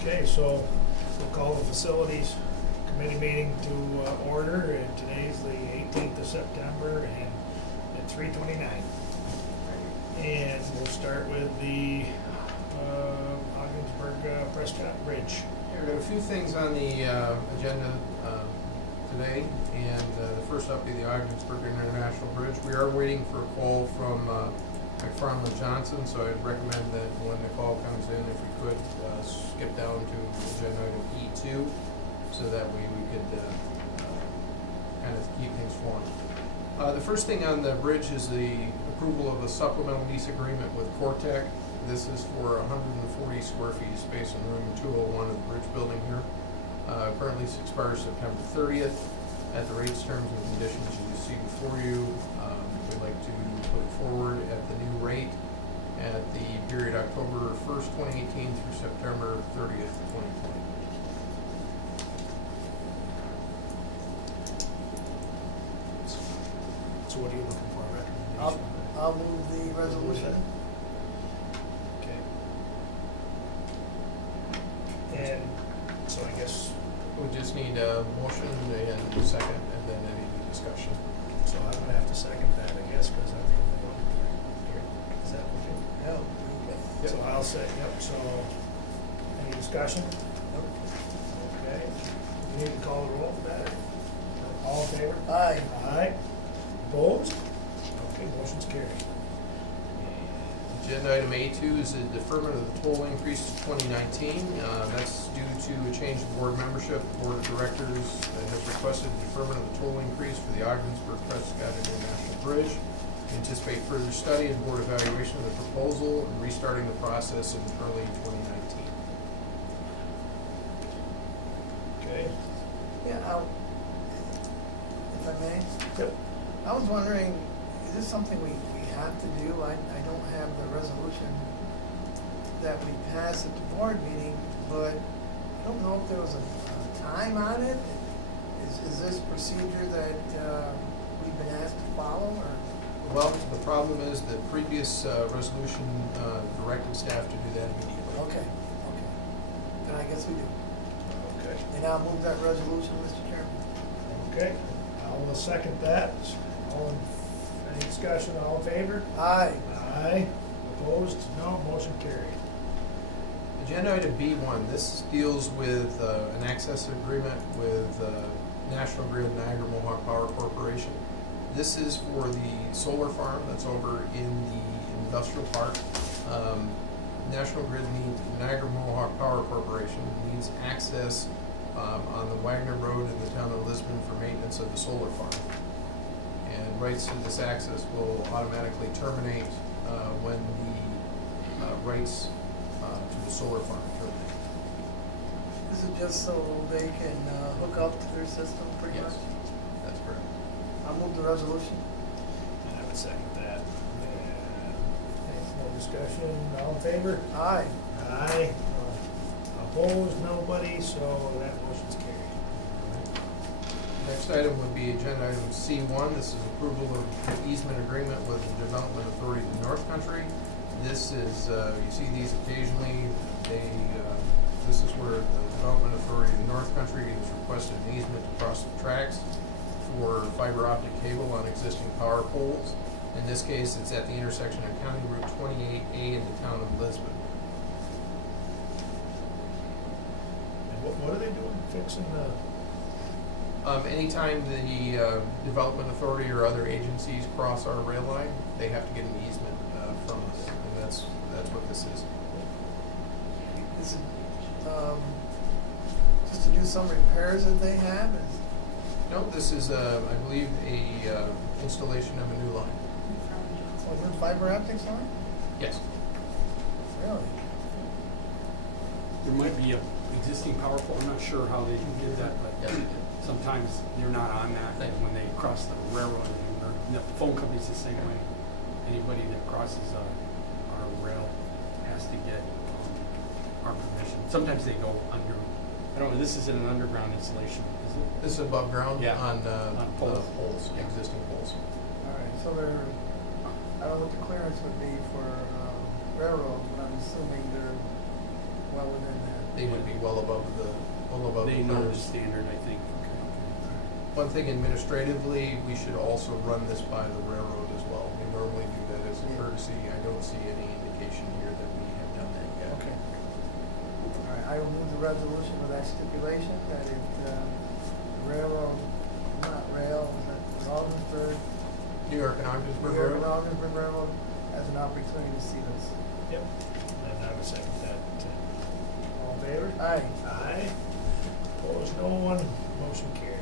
Okay, so we'll call the facilities committee meeting to order, and today's the 18th of September and at 3:29. And we'll start with the Ogdensburg Prescott Bridge. Yeah, we've got a few things on the agenda today, and the first up be the Ogdensburg International Bridge. We are waiting for a call from McFarland Johnson, so I'd recommend that when the call comes in, if we could skip down to agenda item E2, so that way we could kind of keep things flowing. The first thing on the bridge is the approval of a supplemental lease agreement with Cortec. This is for 140 square feet of space in room 201 of the bridge building here. Current lease expires September 30th. At the rates, terms, and conditions you see before you, we'd like to put it forward at the new rate at the period October 1st, 2018 through September 30th, 2020. So what are you looking for, a recommendation? I'll move the resolution. Okay. And so I guess, We just need a motion and a second, and then any discussion. so I'm gonna have to second that, I guess, because I'm the only one here. Is that okay? No. So I'll say, yep, so, any discussion? Okay, we need to call the roll for that. All in favor? Aye. Aye. Opposed? Okay, motion's carried. Agenda item A2 is a deferment of the toll increase to 2019. That's due to a change in board membership. The board of directors has requested deferment of the toll increase for the Ogdensburg Prescott International Bridge. We anticipate further study and board evaluation of the proposal and restarting the process in early 2019. Okay. Yeah, if I may, Yep. I was wondering, is this something we have to do? I don't have the resolution that we passed at the board meeting, but I don't know if there was a time on it. Is this procedure that we've been asked to follow, or? Well, the problem is the previous resolution directed staff to do that immediately. Okay. Then I guess we do. Okay. And I'll move that resolution, Mr. Chairman. Okay, I will second that. Any discussion, all in favor? Aye. Aye. Opposed? No, motion carried. Agenda item B1, this deals with an access agreement with National Grid Niagara Mohawk Power Corporation. This is for the solar farm that's over in the industrial park. National Grid needs, Niagara Mohawk Power Corporation needs access on the Wagner Road in the town of Lisbon for maintenance of the solar farm. And rights to this access will automatically terminate when the rights to the solar farm terminate. This is just so they can hook up to their system, pretty Yes. much? That's correct. I'll move the resolution. And I would second that. And any more discussion, all in favor? Aye. Aye. Opposed, nobody, so that motion's carried. Next item would be agenda item C1. This is approval of the easement agreement with the Development Authority of the North Country. This is, you see these occasionally, this is where the Development Authority of the North Country has requested an easement to cross the tracks for fiber optic cable on existing power poles. In this case, it's at the intersection of County Route 28A in the town of Lisbon. And what are they doing, fixing the, Anytime the Development Authority or other agencies cross our rail line, they have to get an easement from us, and that's what this is. This is, just to do some repairs that they have, No, this is, I believe, a installation of a new line. was it fiber optics on? Yes. Really? There might be a existing power pole, I'm not sure how they did that, Yes, but it did. sometimes you're not on that when they cross the railroad. And the phone company's the same way. Anybody that crosses our rail has to get our permission. Sometimes they go under, I don't know, this isn't an underground installation, is it? This is above ground Yeah. on poles. poles, existing poles. All right, so they're, I don't know what the clearance would be for railroads, but I'm assuming they're well within that. they would be well above the They know the clearance. standard, I think. One thing administratively, we should also run this by the railroad as well. We normally do that as a courtesy. I don't see any indication here that we have done that yet. Okay. All right, I will move the resolution with that stipulation that if railroad, not rail, is that Rollinsford, New York and Ogdensburg New York Road? Rollinsford Railroad has an opportunity to see this. Yep. And I would second that. All in favor? Aye. Aye. Opposed, no one. Motion carried.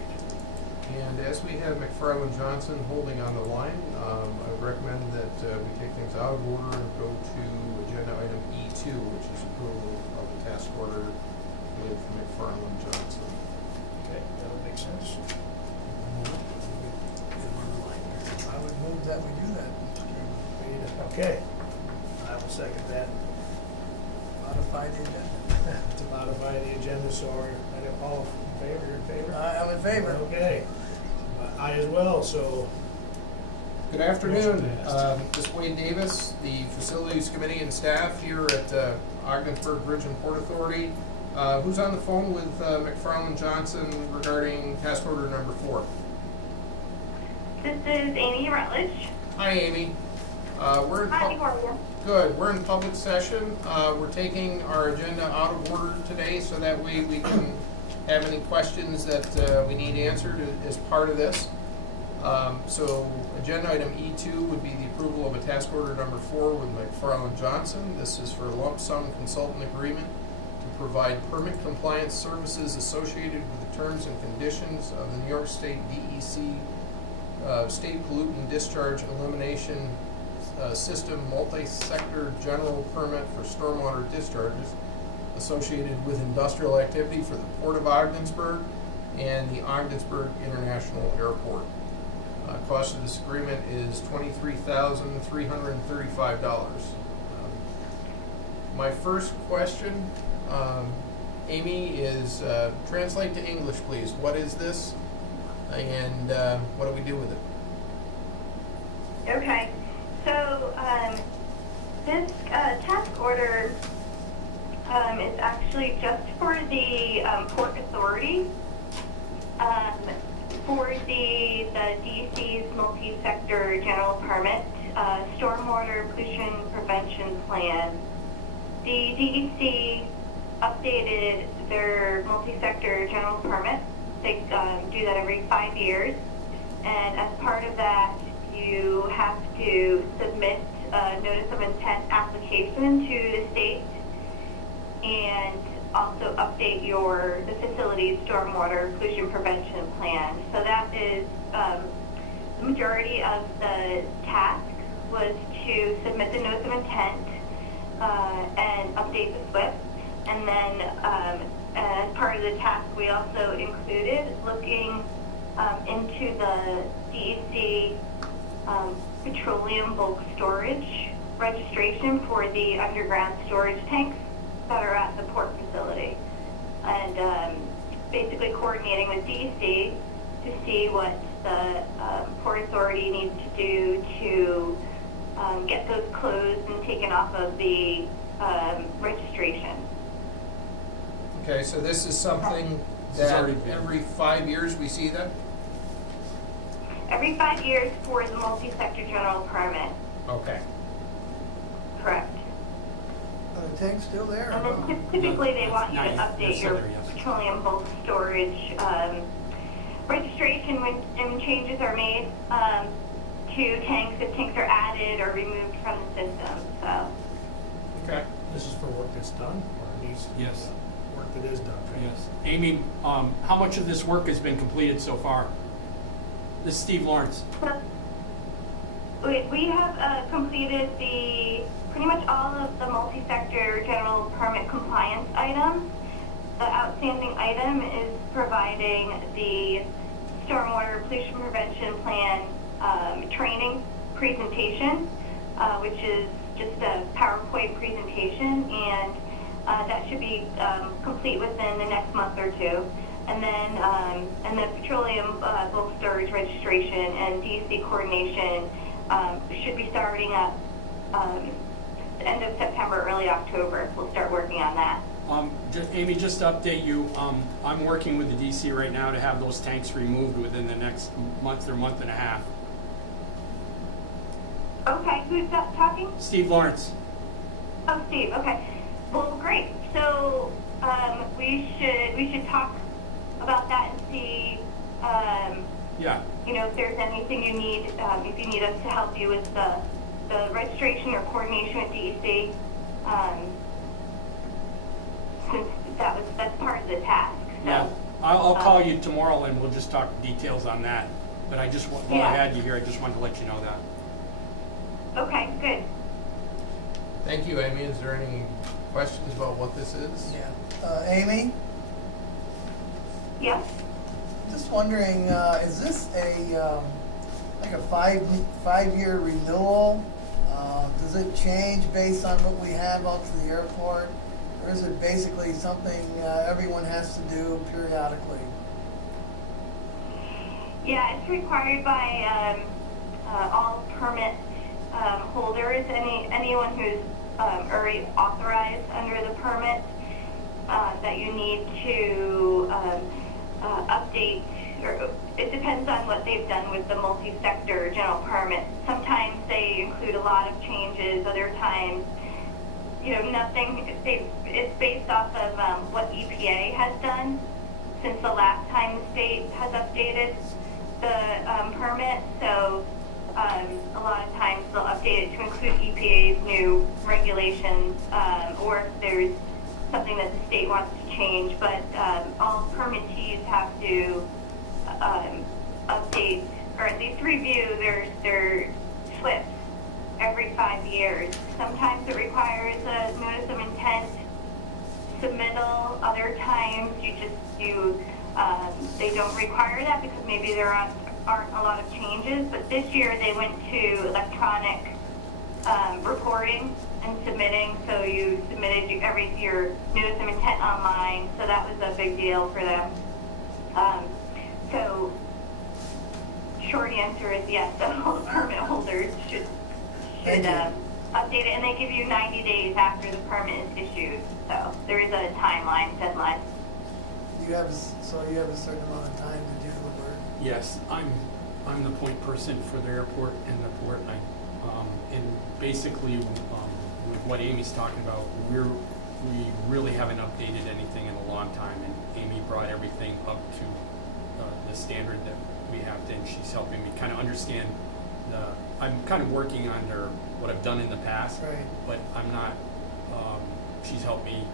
And as we have McFarland Johnson holding on the line, I would recommend that we take things out of order and go to agenda item E2, which is approval of the task order with McFarland Johnson. Okay, that would make sense. I would move that we do that, Mr. Chairman. Okay. I will second that. Modify the agenda. To modify the agenda, so are all in favor? You're in favor? I'm in favor. Okay. I as well, so. Good afternoon. Motion passed. This is Wade Davis, the Facilities Committee and staff here at Ogdensburg Bridge and Port Authority. Who's on the phone with McFarland Johnson regarding task order number 4? This is Amy Rutledge. Hi, Amy. We're in Hi, how are you? Good. We're in public session. We're taking our agenda out of order today so that way we can have any questions that we need answered as part of this. So agenda item E2 would be the approval of a task order number 4 with McFarland Johnson. This is for a lump sum consultant agreement to provide permit compliance services associated with the terms and conditions of the New York State DEC State Pollutant Discharge Elimination System Multi-Sector General Permit for Stormwater Discharges associated with industrial activity for the Port of Ogdensburg and the Ogdensburg International Airport. Cost of this agreement is $23,335. My first question, Amy, is translate to English, please. What is this, and what do we do with it? Okay, so this task order is actually just for the Port Authority, for the DEC's multi-sector general permit, stormwater pollution prevention plan. The DEC updated their multi-sector general permit. They do that every 5 years, and as part of that, you have to submit a notice of intent application to the state and also update the facility's stormwater pollution prevention plan. So that is the majority of the task was to submit the notice of intent and update the SWIP. And then as part of the task, we also included looking into the DEC petroleum bulk storage registration for the underground storage tanks that are at the port facility, and basically coordinating with DEC to see what the Port Authority needs to do to get those closed and taken off of the registration. Okay, so this is something that every 5 years we see that? Every 5 years for the multi-sector general permit. Okay. Correct. Are the tanks still there? And or then not? typically they want you to Not yet. update Yes, your there, yes. petroleum bulk storage registration when changes are made to tanks, if tanks are added or removed from the system. So Okay. This is for work that's done, or needs to be Yes. done? Work that is done, right? Yes. Amy, how much of this work has been completed so far? This is Steve Lawrence. we have completed pretty much all of the multi-sector general permit compliance items. The outstanding item is providing the stormwater pollution prevention plan training presentation, which is just a PowerPoint presentation, and that should be complete within the next month or two. And then the petroleum bulk storage registration and DEC coordination should be starting up the end of September, early October. We'll start working on that. Amy, just to update you, I'm working with the DC right now to have those tanks removed within the next month or month and a half. Okay, who's that talking? Steve Lawrence. Oh, Steve, okay. Well, great. So, we should talk about that and see, Yeah. you know, if there's anything you need, if you need us to help you with the registration or coordination with DEC, since that's part of the task. So, Yeah. I'll call you tomorrow and we'll just talk details on that. But I just, while I Yeah. had you here, I just wanted to let you know that. Okay, good. Thank you, Amy. Is there any questions about what this is? Yeah. Amy, Yes? just wondering, is this like a five-year renewal? Does it change based on what we have out to the airport? Or is it basically something everyone has to do periodically? Yeah, it's required by all permit holders, anyone who's already authorized under the permit, that you need to update, or it depends on what they've done with the multi-sector general permit. Sometimes they include a lot of changes, other times, you know, nothing. It's based off of what EPA has done since the last time the state has updated the permit. So a lot of times they'll update it to include EPA's new regulations, or if there's something that the state wants to change. But all permittees have to update, or at least review their slips every 5 years. Sometimes it requires a notice of intent submittal. Other times they don't require that because maybe there aren't a lot of changes. But this year they went to electronic reporting and submitting. So you submitted your notice of intent online. So that was a big deal for them. So short answer is yes, the permit holders should update it, and they give you 90 days after the permit is issued. So there is a deadline. You have a certain amount of time to do the work. Yes, I'm the point person for the airport and the port, and basically with what Amy's talking about, we really haven't updated anything in a long time, and Amy brought everything up to the standard that we have to, and she's helping me kind of understand I'm kind of working under what I've done in the past, Right. but I'm not. She's helped me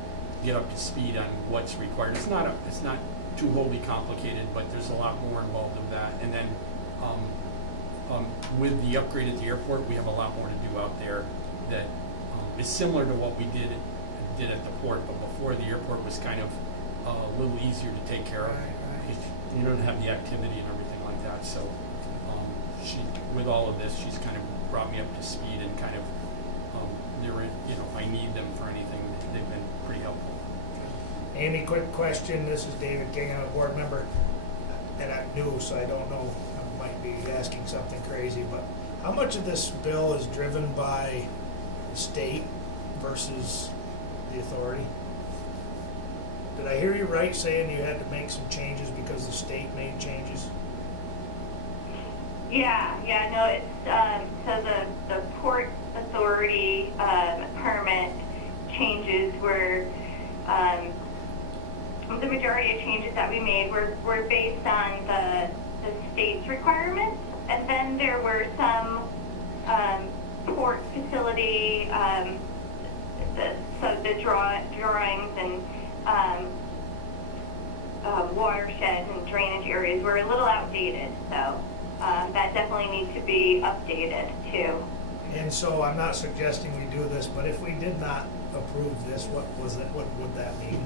get up to speed on what's required. It's not too wholly complicated, but there's a lot more involved in that. And then with the upgrade at the airport, we have a lot more to do out there that is similar to what we did at the port, but before the airport was kind of a little easier to take care of. Right. You don't have the activity and everything like that. So with all of this, she's kind of brought me up to speed and kind of if I need them for anything, they've been pretty helpful. Amy, quick question. This is David King, I'm a board member, and I'm new, so I don't know. I might be asking something crazy, but how much of this bill is driven by the state versus the authority? Did I hear you right saying you had to make some changes because the state made changes? Yeah, no, it's, so the Port Authority permit changes were, the majority of changes that we made were based on the state's requirements, and then there were some port facility, so the drawings and watershed and drainage areas were a little outdated, so that definitely needs to be updated too. And so I'm not suggesting we do this, but if we did not approve this, what would that mean?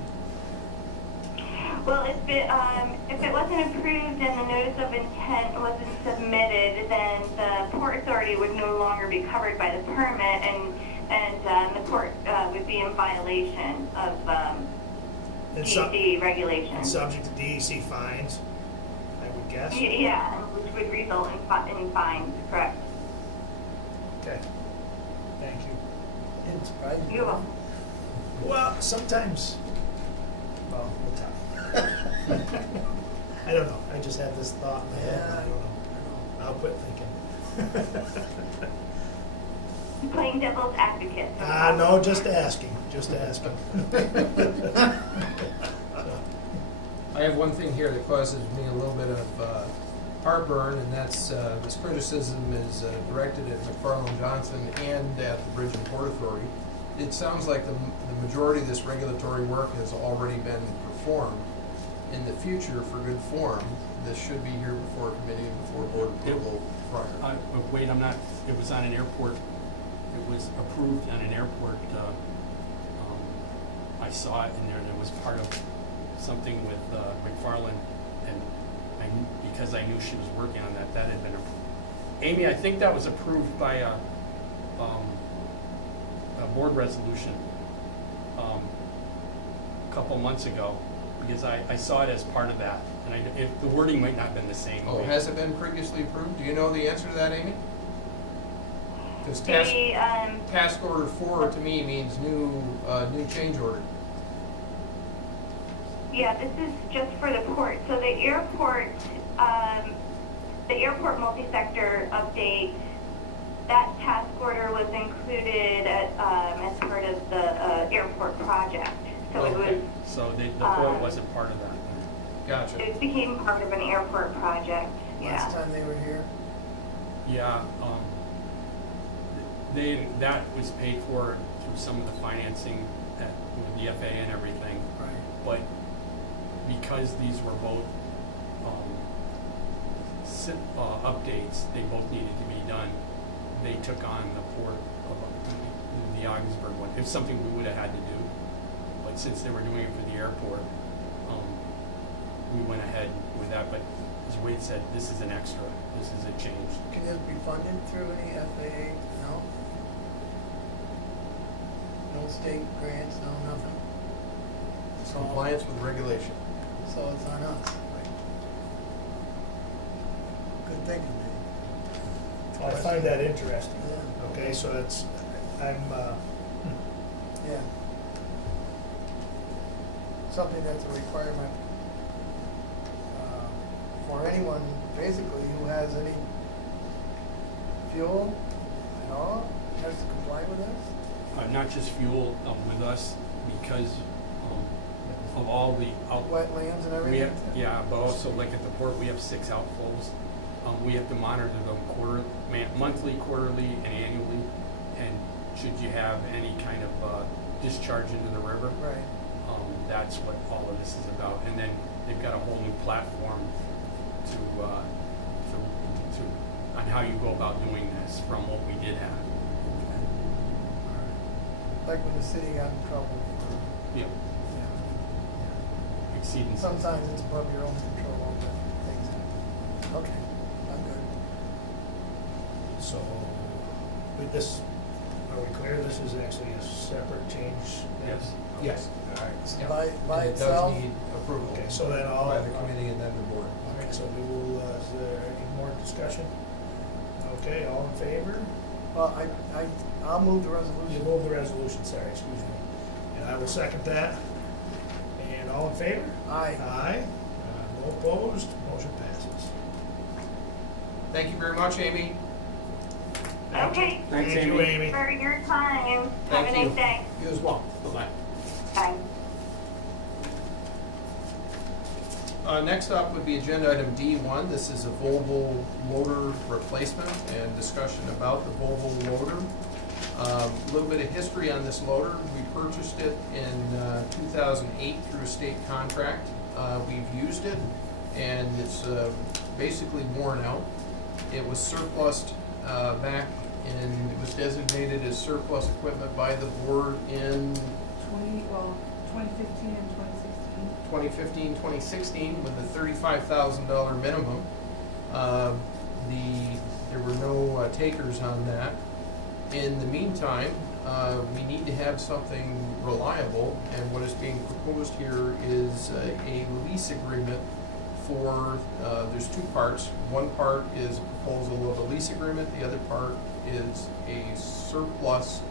Well, if it wasn't approved and the notice of intent wasn't submitted, then the Port Authority would no longer be covered by the permit, and the port would be in violation of DEC regulations. And subject to DEC fines, I would guess? Yeah, which would result in fines, correct? Okay, thank you. Didn't surprise you. You're welcome. Well, sometimes Well, we'll tell. I don't know, I just had this thought in my head, but I don't know. I'll quit thinking. Playing devil's advocate. No, just asking, just asking. I have one thing here that causes me a little bit of heartburn, and that's this criticism is directed at McFarland Johnson and at the Bridge and Port Authority. It sounds like the majority of this regulatory work has already been performed. In the future, for good form, this should be here before committee and before board approval prior. Wait, I'm not, it was on an airport, it was approved on an airport, I saw it in there, and it was part of something with McFarland, and because I knew she was working on that, that had been approved. Amy, I think that was approved by a board resolution a couple months ago, because I saw it as part of that, and the wording might not have been the same. Oh, has it been previously approved? Do you know the answer to that, Amy? Because task order 4 to me means new change order. Yeah, this is just for the port. So the airport multi-sector update, that task order was included as part of the airport project. So Okay. it was. So the port wasn't part of that. Gotcha. It became part of an airport project. Last Yeah. time they were here, Yeah, that was paid for through some of the financing with the FAA and everything. right? But because these were both updates, they both needed to be done. They took on the port of the Augsburg one. It's something we would have had to do, but since they were doing it for the airport, we went ahead with that. But as Wade said, this is an extra. This is a change. Can this be funded through any FAA? No? No state grants, no nothing? It's compliance with regulation. So it's on us. Good thinking, Dave. I find that interesting. Yeah. Okay, so it's, Yeah. Something that's a requirement for anyone, basically, who has any fuel at all, has to comply with this? Not just fuel with us, because of all the Wetlands and everything? we have, yeah, but also like at the port, we have 6 outflows. We have to monitor them monthly, quarterly, and annually. And should you have any kind of discharge into the river, Right. that's what all of this is about. And then they've got a whole new platform to on how you go about doing this from what we did have. Like when the city got in trouble for, Yep, yeah. exceeding. Sometimes it's above your own control, but things happen. Okay, I'm good. so, with this, are we clear, this is actually a separate change? then? Yes. Yes. All right. So Yeah. by And itself? it does need approval. Okay, so then all. By the committee and then the board. Okay, so we will, is there any more discussion? Okay, all in favor? Well, I'll move the You resolution. move the resolution, sorry, excuse me. And I will second that. And all in favor? Aye. Aye. No opposed, motion passes. Thank you very much, Amy. Thank you. Okay. Thanks, Thank you, Amy. Amy. For your time. Have Thank a you. nice day. You as well. Bye-bye. Bye. Next up would be agenda item D1. This is a Volvo loader replacement and discussion about the Volvo loader. A little bit of history on this loader. We purchased it in 2008 through a state contract. We've used it, and it's basically worn out. It was surplused back in, it was designated as surplus equipment by the board in 2015 and 2016. 2015, 2016 with a $35,000 minimum. There were no takers on that. In the meantime, we need to have something reliable, and what is being proposed here is a lease agreement for, there's 2 parts. One part is a proposal of a lease agreement, the other part is a surplus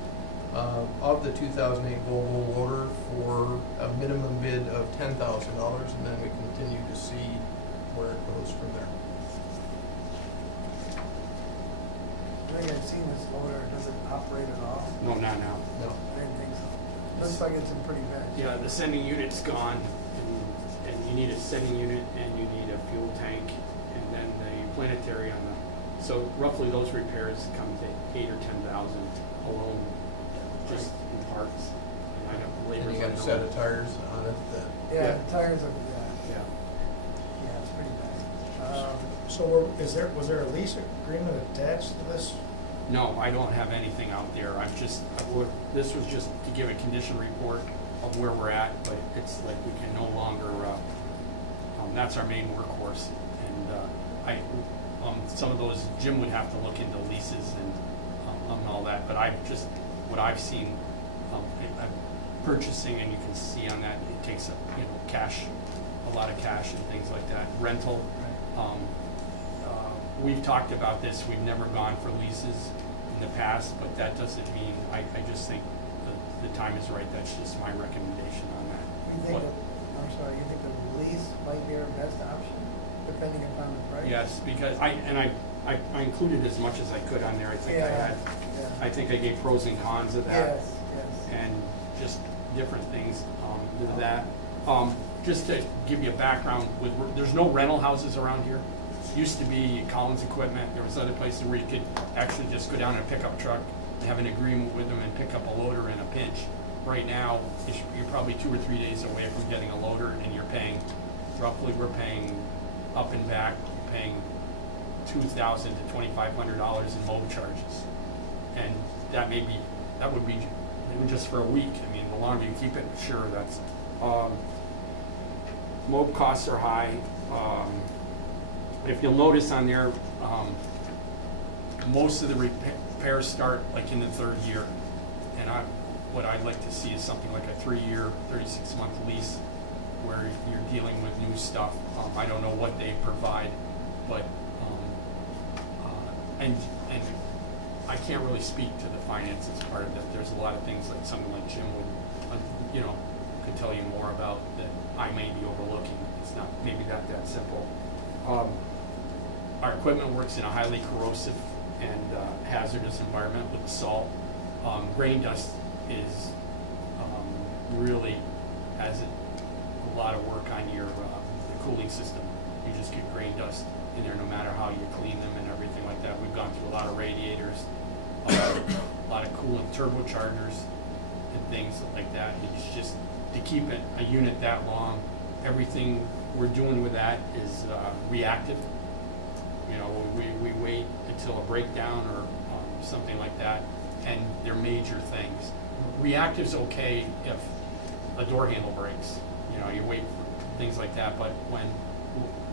of the 2008 Volvo loader for a minimum bid of $10,000, and then we continue to see where it goes from there. I think I've seen this loader, does it operate at all? No, not now. No. I didn't think so. Looks like it's in pretty bad shape. Yeah, the sending unit's gone, and you need a sending unit, and you need a fuel tank, and then the planetary on the, so roughly those repairs come to 8 or 10,000 alone, just in parts. And I got the And labor's you got a unknown. set of tires on it that, Yeah, Yeah. the tires are, Yeah. yeah, it's pretty bad. So was there a lease agreement attached to this? No, I don't have anything out there. This was just to give a condition report of where we're at, but it's like we can no longer, that's our main workhorse. And some of those, Jim would have to look into leases and all that, but what I've seen, purchasing, and you can see on that, it takes cash, a lot of cash and things like that. Rental, we've talked about this, we've never gone for leases in the past, but that doesn't mean, I just think the time is right, that's just my recommendation on that. You think, I'm sorry, you think the lease might be our best option, depending upon the price? Yes, because I included as much as I could on there, I think I think I gave pros and cons of that. Yes, yes. And just different things with that. Just to give you a background, there's no rental houses around here. Used to be Collins Equipment. There was other places where you could actually just go down in a pickup truck and have an agreement with them and pick up a loader in a pinch. Right now, you're probably 2 or 3 days away from getting a loader, and you're paying, roughly we're paying up and back, you're paying $2,000 to $2,500 in mob charges. And that would be just for a week. I mean, the longer you keep it, sure, that's, mob costs are high. If you'll notice on there, most of the repairs start like in the 3rd year. And what I'd like to see is something like a 3-year, 36-month lease where you're dealing with new stuff. I don't know what they provide, but, and I can't really speak to the finances part of it. There's a lot of things that someone like Jim would, could tell you more about that I may be overlooking. It's not maybe that simple. Our equipment works in a highly corrosive and hazardous environment with the salt. Grain dust is really has a lot of work on your the cooling system. You just get grain dust in there no matter how you clean them and everything like that. We've gone through a lot of radiators, a lot of coolant turbochargers and things like that. It's just to keep a unit that long, everything we're doing with that is reactive. We wait until a breakdown or something like that, and they're major things. Reactive's okay if a door handle breaks. You wait for things like that, but when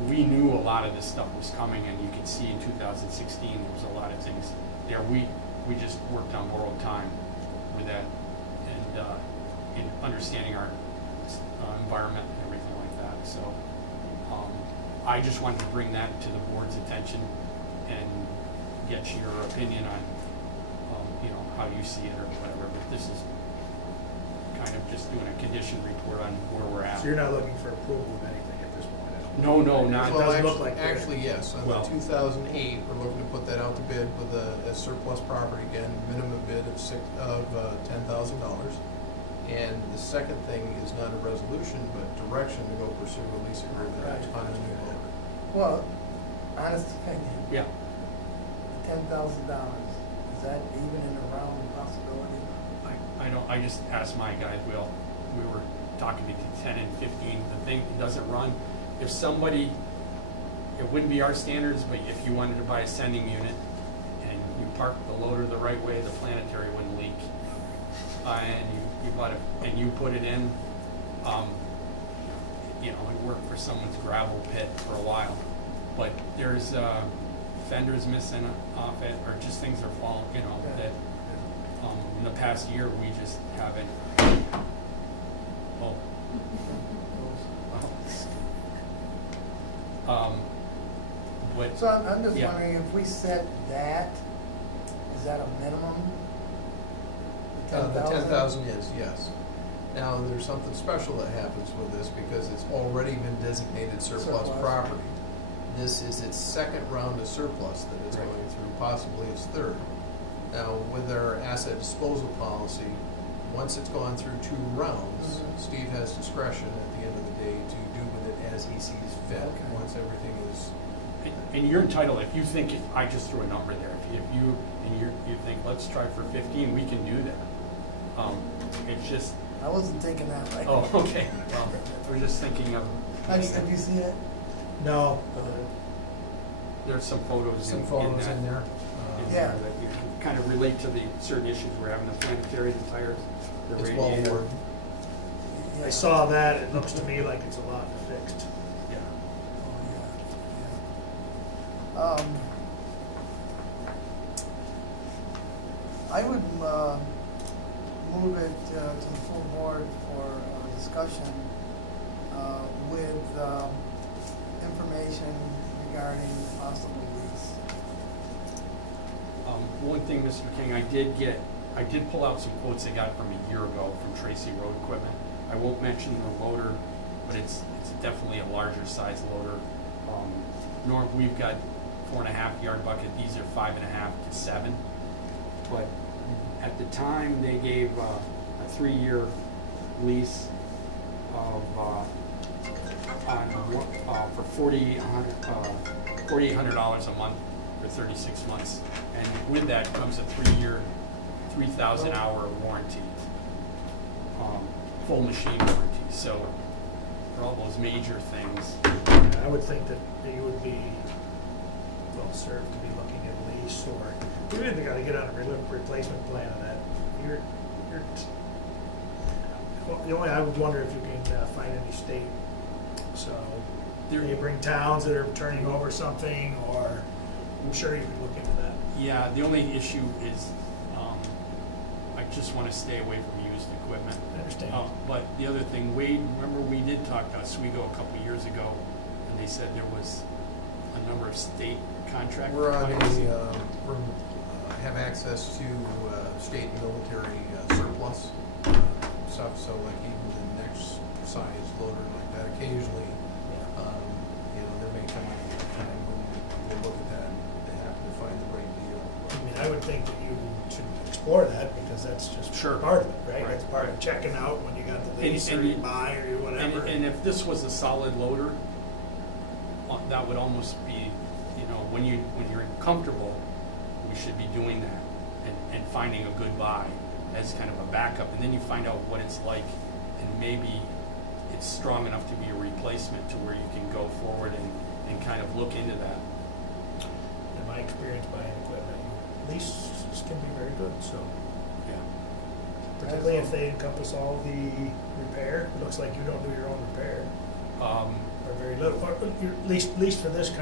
we knew a lot of this stuff was coming, and you can see in 2016 there was a lot of things there. We just worked on borrowed time with that, and in understanding our environment and everything like that. So I just wanted to bring that to the board's attention and get your opinion on how you see it or whatever. But this is kind of just doing a condition report on where we're at. So you're not looking for approval of anything at this point? No, not. It doesn't look like that. actually, yes. On Well- the 2008, we're looking to put that out to bid with a surplus property again, minimum bid of $10,000. And the second thing is not a resolution, but direction to go pursue a lease agreement Right. on a new loader. Well, honest opinion, Yeah. $10,000, is that even in the realm of possibility? I just asked my guys, we were talking to 10 and 15, the thing doesn't run. If somebody, it wouldn't be our standards, but if you wanted to buy a sending unit and you parked the loader the right way, the planetary wouldn't leak. And you bought it, and you put it in, it worked for someone's gravel pit for a while. But there's fenders missing off it, or just things are falling, that in the past year, we just haven't, but So I'm just Yeah. wondering, if we set that, is that a minimum The 10,000 is, yes. Now, there's something special that happens with this because it's already been designated surplus Surplus. property. This is its second round of surplus that it's Right. going through, possibly its third. Now, with our asset disposal policy, once it's gone through 2 rounds, Mhm. Steve has discretion at the end of the day to do with it as he sees fit, Okay. once everything is. And you're entitled, if you think, I just threw a number there, if you, and you think, let's try for 15, we can do that. It's just, I wasn't thinking that way. oh, okay, well, we're just thinking of, Have you seen it? No, there's some photos Some in photos that. in there. Yeah. That you can kind of relate to the certain issues we're having, the planetary, the tires, the It's well radiator. worn. Yeah. I saw that, it looks to me like it's a lot fixed. Yeah. Oh, yeah. I would move it to the full board for discussion with information regarding possible lease. One thing, Mr. King, I did pull out some quotes I got from a year ago from Tracy Road Equipment. I won't mention the loader, but it's definitely a larger size loader. We've got 4.5 yard bucket, these are 5.5 to 7. But at the time, they gave a 3-year lease of for $4,800 a month for 36 months. And with that comes a 3-year, 3,000 hour warranty, full machine warranty. So for all those major things, I would think that you would be well served to be looking at lease, or you either gotta get on a replacement plan of that. Well, the only, I would wonder if you can find any state, so neighboring towns that are turning over something, or I'm sure you could look into that. yeah, the only issue is I just want to stay away from used equipment. I understand. But the other thing, Wade, remember we did talk to Oswego a couple years ago, and they said there was a number of state contract. We're on providers. have access to state and military surplus stuff, so like even the next size loader like that, occasionally, there may come a time when we look at that, they happen to find the right deal. I mean, I would think that you should explore that, because that's just Sure. part of it, right? Right, That's part of right. checking out when you got the And- lease, and or you you- buy, or you whatever. And if this was a solid loader, that would almost be, when you're comfortable, we should be doing that and finding a good buy as kind of a backup. And then you find out what it's like, and maybe it's strong enough to be a replacement to where you can go forward and kind of look into that. In my experience buying equipment, leases can be very good, so. Yeah. Particularly if they encompass all the repair. It looks like you don't do your own repair, or very little, or at least for this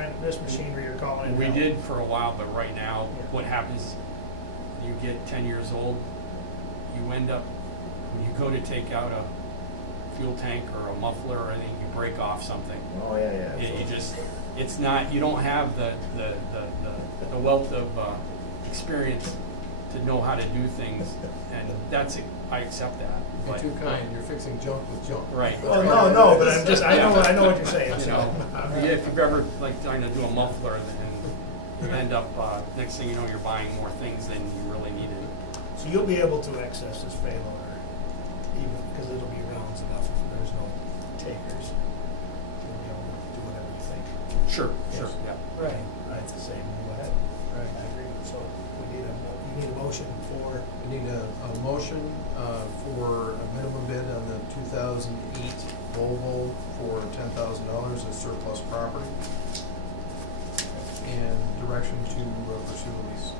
machinery you're calling it. We out. did for a while, but right now, Yeah. what happens, you get 10 years old, you end up, when you go to take out a fuel tank or a muffler or anything, you break off something. Oh, yeah. You just, it's not, you don't have the wealth of experience to know how to do things, and I accept that. You're But, too kind, you're fixing junk with junk. Right. Well, no, but I know what you're saying, You so. know, if you've ever trying to do a muffler and you end up, next thing you know, you're buying more things than you really needed. So you'll be able to access this payloader, even, because it'll be rounds enough if there's no takers. You'll be able to do whatever you think. Sure, Yes. yeah. Right. I'd say go ahead. Right. I agree. So you need a motion for, We need a motion for a minimum bid on the 2008 Volvo for $10,000 as surplus property, and direction to pursue a lease.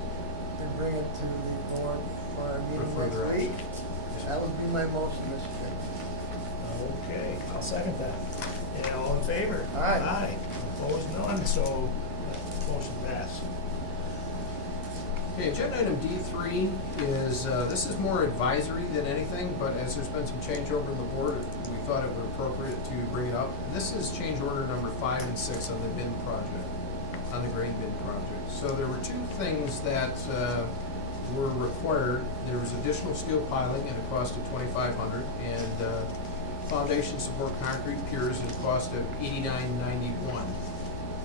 And bring it to the board for our meeting further next week. action. That would be my motion, Mr. Chairman. okay, I'll second that. And all in favor? Aye. Aye. Opposed, none, so that motion passed. Okay, agenda item D3 is, this is more advisory than anything, but as there's been some changeover in the board, we thought it was appropriate to bring it up. This is change order number 5 and 6 on the bin project, on the grain bin project. So there were two things that were required. There was additional steel piling at a cost of $2,500, and foundation support concrete piers at a cost of $89.91.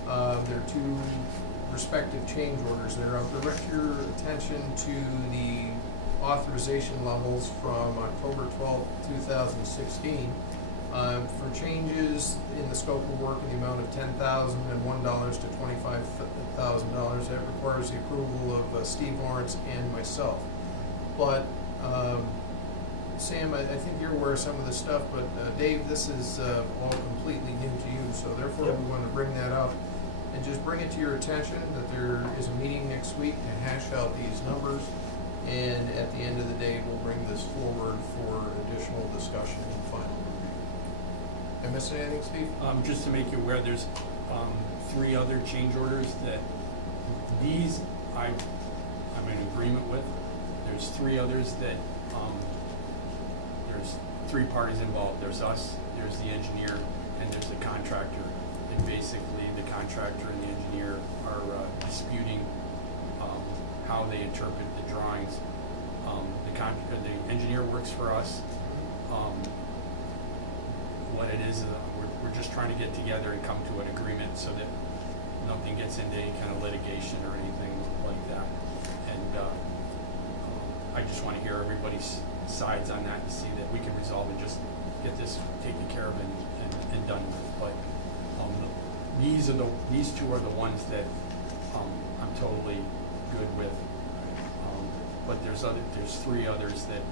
There are two respective change orders there. I'll direct your attention to the authorization levels from October 12th, 2016. For changes in the scope of work in the amount of $10,001 to $25,000, that requires the approval of Steve Lawrence and myself. But Sam, I think you're aware of some of this stuff, but Dave, this is all completely new to you, so therefore Yep. we want to bring that up and just bring it to your attention that there is a meeting next week to hash out these numbers, and at the end of the day, we'll bring this forward for additional discussion and final review. Am I missing anything, Steve? Just to make you aware, there's 3 other change orders that these I'm in agreement with. There's 3 others that there's 3 parties involved. There's us, there's the engineer, and there's the contractor. And basically, the contractor and the engineer are disputing how they interpret the drawings. The engineer works for us. What it is, we're just trying to get together and come to an agreement so that nothing gets into any kind of litigation or anything like that. And I just want to hear everybody's sides on that and see that we can resolve and just get this taken care of and done with. But these 2 are the ones that I'm totally good with. But there's 3 others that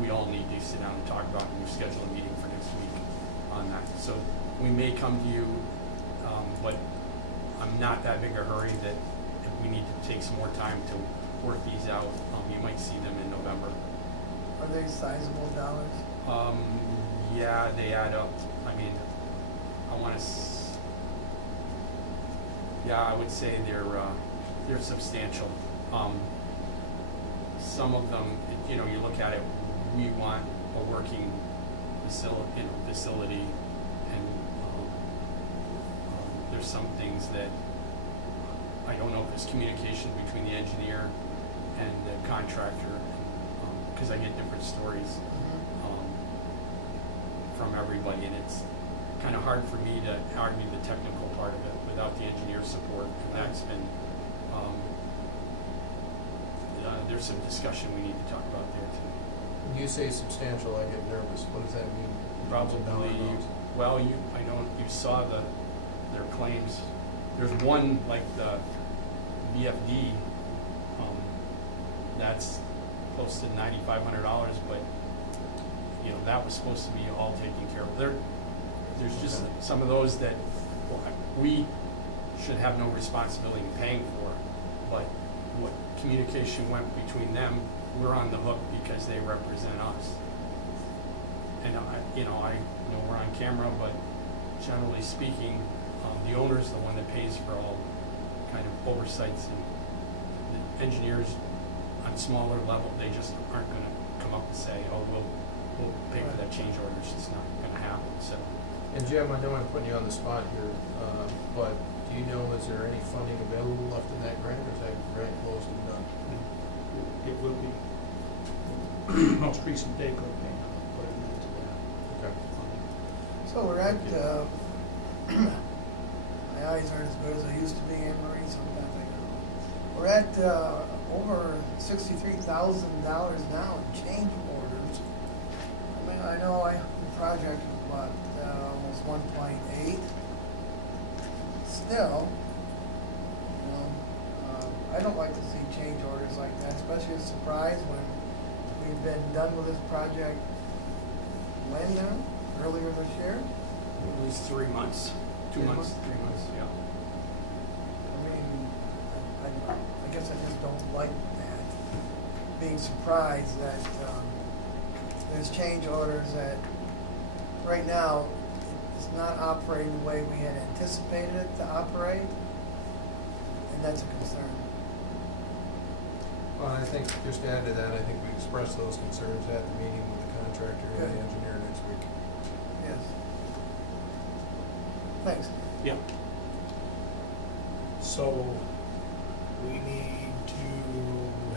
we all need to sit down and talk about, and we've scheduled a meeting for next week on that. So we may come to you, but I'm not that big a hurry that if we need to take some more time to work these out, you might see them in November. Are they sizable dollars? Yeah, they add up. I mean, I would say they're substantial. Some of them, you look at it, we want a working facility, and there's some things that I don't know if there's communication between the engineer and the contractor, because I get different stories from everybody, and it's kind of hard for me to argue the technical part of it without the engineer's support, and that's been there's some discussion we need to talk about there too. When you say substantial, I get nervous. What does that mean? Probably, well, I know you saw their claims. There's one, like the VFD, that's close to $9,500, but that was supposed to be all taken care of. There's just some of those that we should have no responsibility in paying for, but what communication went between them, we're on the hook because they represent us. And I know we're on camera, but generally speaking, the owner's the one that pays for all kind of oversights, and the engineers on smaller level, they just aren't going to come up and say, oh, we'll pay for that change order. It's just not going to happen. So. And Jim, I know I'm putting you on the spot here, but do you know, is there any funding available left in that grant, or is that grant closed and done? It will be. Most recent day could be put an end to that. Okay. So we're at, my eyes aren't as good as they used to be, Anne Marie, sometimes I go. We're at over $63,000 now in change orders. I mean, I know the project was almost 1.8. Still, I don't like to see change orders like that, especially a surprise when we've been done with this project when now? Earlier this year? At least 3 months, 2 months, 3 months, yeah. I mean, I guess I just don't like that, being surprised that there's change orders that right now it's not operating the way we had anticipated it to operate, and that's a concern. Well, I think, just to add to that, I think we expressed those concerns at the meeting with the contractor and the Good. engineer next week. Yes. Thanks. Yeah. So we need to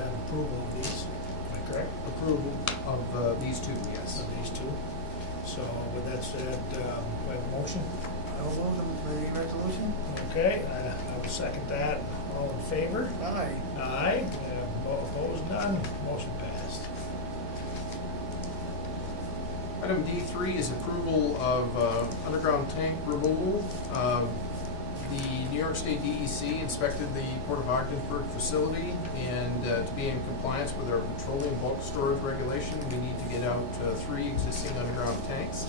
have approval of these, am I correct? Approval of these two, yes. Of these two. So with that said, we have a motion. I will move the resolution. Okay, I will second that. All in favor? Aye. Aye. Opposed, none. Motion passed. Item D3 is approval of underground tank removal. The New York State DEC inspected the Port of Ogdensburg facility, and to be in compliance with our petroleum bulk storage regulation, we need to get out 3 existing underground tanks.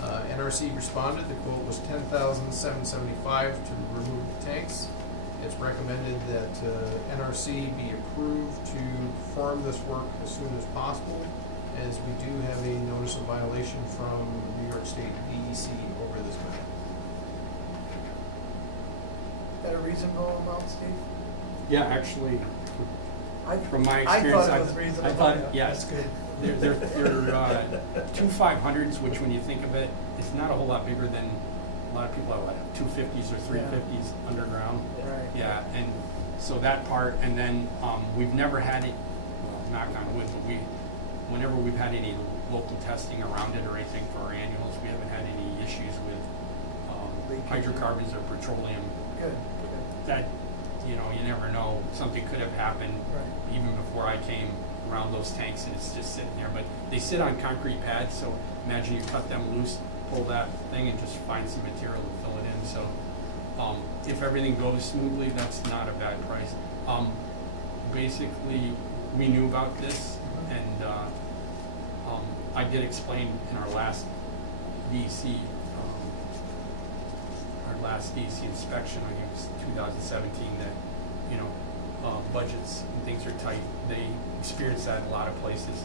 NRC responded. The quote was $10,775 to remove the tanks. It's recommended that NRC be approved to perform this work as soon as possible, as we do have a notice of violation from New York State DEC over this matter. Is that a reasonable amount, Steve? Yeah, actually, I- from my I experience, thought it was reasonable. I thought, Yeah, yes. That's good. They're 2 500s, which when you think of it, it's not a whole lot bigger than, a lot of people have like 250s or 350s underground. Right. Yeah, and so that part, and then we've never had it, well, knock on wood, but whenever we've had any local testing around it or anything for our annuals, we haven't had any issues with Leakage. hydrocarbons or petroleum. Good, good. That, you know, you never know, something could have happened Right. even before I came around those tanks, and it's just sitting there. But they sit on concrete pads, so imagine you cut them loose, pull that thing, and just find some material to fill it in. So if everything goes smoothly, that's not a bad price. Basically, we knew about this, and I did explain in our last DEC, inspection, I think it was 2017, that, you know, budgets and things are tight. They experienced that in a lot of places,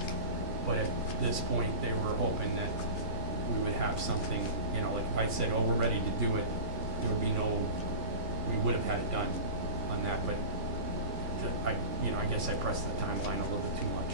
but at this point, they were hoping that we would have something, you know, like if I said, oh, we're ready to do it, there would be no, we would have had it done on that, but I guess I pressed the timeline a little bit too much.